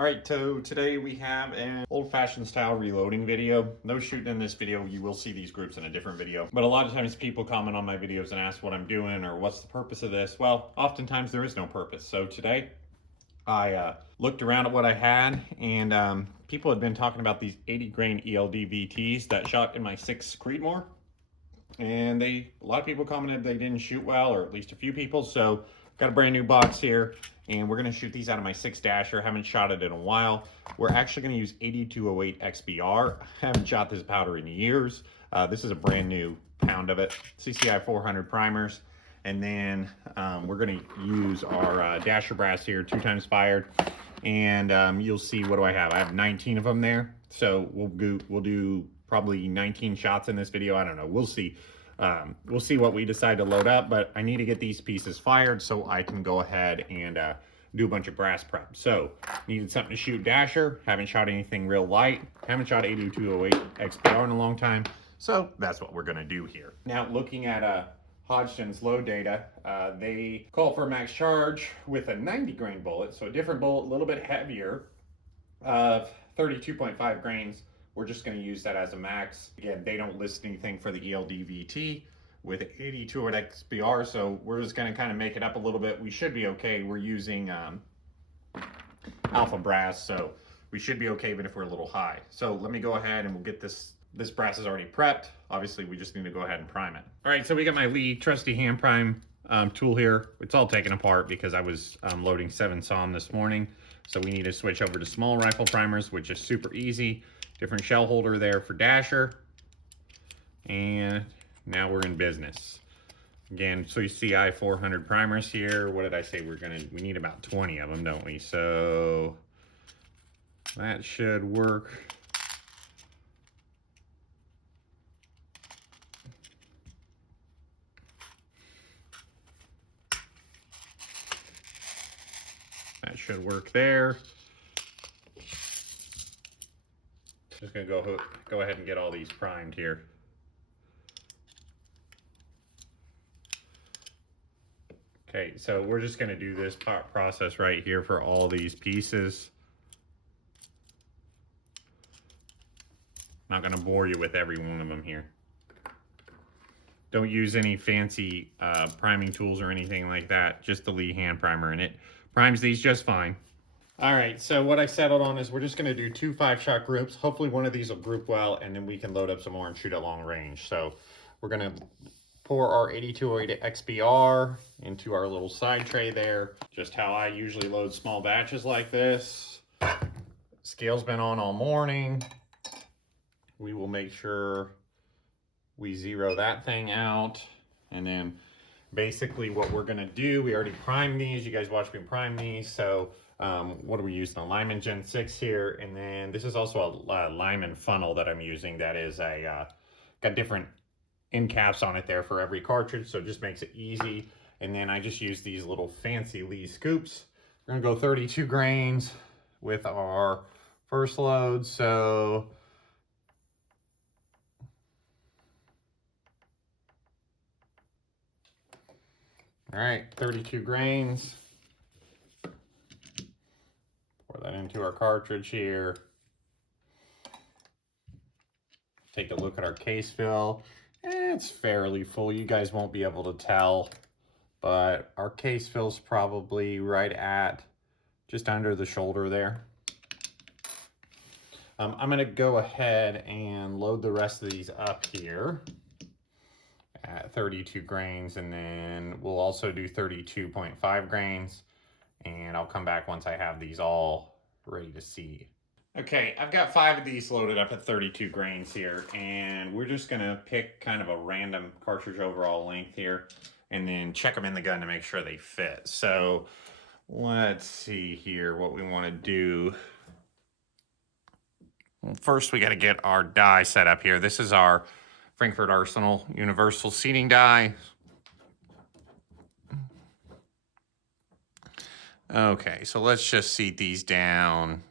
All right, so today we have an old-fashioned style reloading video. No shooting in this video. You will see these groups in a different video. But a lot of times people comment on my videos and ask what I'm doing or what's the purpose of this. Well, oftentimes there is no purpose. So today I looked around at what I had, and people had been talking about these 80 grain ELD-VTs that shot in my 6 Creedmoor. And a lot of people commented they didn't shoot well, or at least a few people. So got a brand new box here, and we're gonna shoot these out of my 6 Dasher. Haven't shot it in a while. We're actually gonna use 8208 XBR. Haven't shot this powder in years. This is a brand new pound of it. CCI 400 primers. And then we're gonna use our Dasher brass here, 2 times fired. And you'll see, what do I have? I have 19 of them there. So we'll do probably 19 shots in this video. I don't know, we'll see. We'll see what we decide to load up, but I need to get these pieces fired so I can go ahead and do a bunch of brass prep. So needed something to shoot Dasher. Haven't shot anything real light. Haven't shot 8208 XPR in a long time. So that's what we're gonna do here. Now, looking at Hodgson's load data, they call for a max charge with a 90 grain bullet. So a different bullet, a little bit heavier, 32.5 grains. We're just going to use that as a max. Again, they don't list anything for the ELD-VT with 8208 XBR, so we're just going to kind of make it up a little bit. We should be okay. We're using alpha brass, so we should be okay even if we're a little high. So let me go ahead and we'll get this. This brass is already prepped. Obviously, we just need to go ahead and prime it. All right, so we got my Lee trusty hand prime tool here. It's all taken apart because I was loading 7 SAUM this morning. So we need to switch over to small rifle primers, which is super easy. Different shell holder there for Dasher. And now we're in business. Again, so you see CCI 400 primers here. What did I say? We need about 20 of them, don't we? So that should work. That should work there. Just gonna go ahead and get all these primed here. Okay, so we're just gonna do this process right here for all these pieces. Not gonna bore you with every one of them here. Don't use any fancy priming tools or anything like that, just the Lee hand primer, and it primes these just fine. All right, so what I settled on is we're just gonna do 2 5-shot groups. Hopefully one of these will group well, and then we can load up some more and shoot at long range. So we're gonna pour our 8208 XBR into our little side tray there. Just how I usually load small batches like this. Scale's been on all morning. We will make sure we zero that thing out. And then basically what we're gonna do, we already primed these. You guys watched me prime these. So what are we using? A Lyman Gen 6 here. And then this is also a Lyman funnel that I'm using that is got different end caps on it there for every cartridge. So it just makes it easy. And then I just use these little fancy Lee scoops. We're gonna go 32 grains with our first load. So all right, 32 grains. Pour that into our cartridge here. Take a look at our case fill. It's fairly full. You guys won't be able to tell, but our case fill's probably right at just under the shoulder there. I'm gonna go ahead and load the rest of these up here at 32 grains, and then we'll also do 32.5 grains, and I'll come back once I have these all ready to see. Okay, I've got 5 of these loaded up at 32 grains here, and we're just gonna pick kind of a random cartridge overall length here and then check them in the gun to make sure they fit. So let's see here what we wanna do. Well, first we gotta get our die set up here. This is our Frankfurt Arsenal Universal Seating Die. Okay, so let's just seat these down.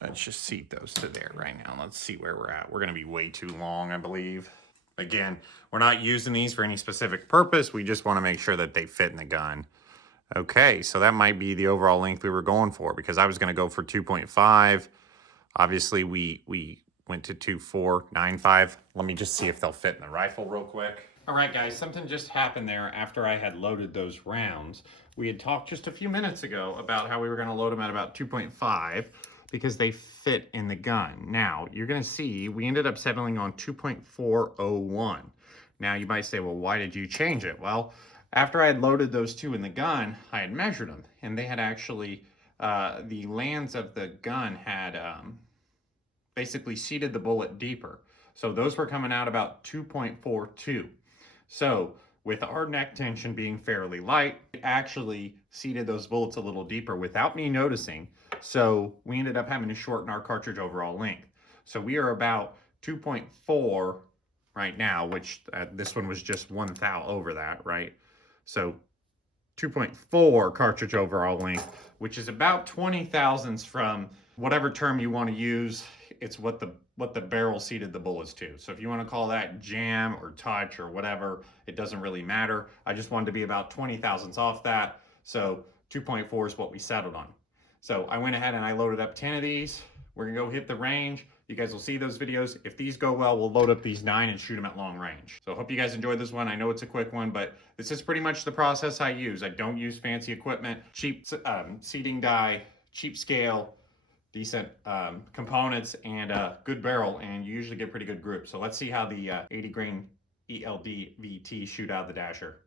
Let's just seat those to there right now. Let's see where we're at. We're gonna be way too long, I believe. Again, we're not using these for any specific purpose. We just wanna make sure that they fit in the gun. Okay, so that might be the overall length we were going for, because I was going to go for 2.5. Obviously, we went to 2.495. Let me just see if they'll fit in the rifle real quick. All right, guys, something just happened there after I had loaded those rounds. We had talked just a few minutes ago about how we were going to load them at about 2.5 because they fit in the gun. Now, you're going to see we ended up settling on 2.401. Now, you might say, well, why did you change it? Well, after I had loaded those two in the gun, I had measured them, and they had actually, the lands of the gun had basically seated the bullet deeper. So those were coming out about 2.42. So with our neck tension being fairly light, it actually seated those bullets a little deeper without me noticing. So we ended up having to shorten our cartridge overall length. So we are about 2.4 right now, which this one was just 1 thou over that, right? So 2.4 cartridge overall length, which is about 20 thousandths from whatever term you want to use. It's what the barrel seated the bullets to. So if you want to call that jam or touch or whatever, it doesn't really matter. I just wanted to be about 20 thousandths off that. So 2.4 is what we settled on. So I went ahead and I loaded up 10 of these. We're gonna go hit the range. You guys will see those videos. If these go well, we'll load up these 9 and shoot them at long range. So I hope you guys enjoyed this one. I know it's a quick one, but this is pretty much the process I use. I don't use fancy equipment, cheap seating die, cheap scale, decent components, and a good barrel, and you usually get pretty good group. So let's see how the 80 grain ELD-VT shoot out of the Dasher.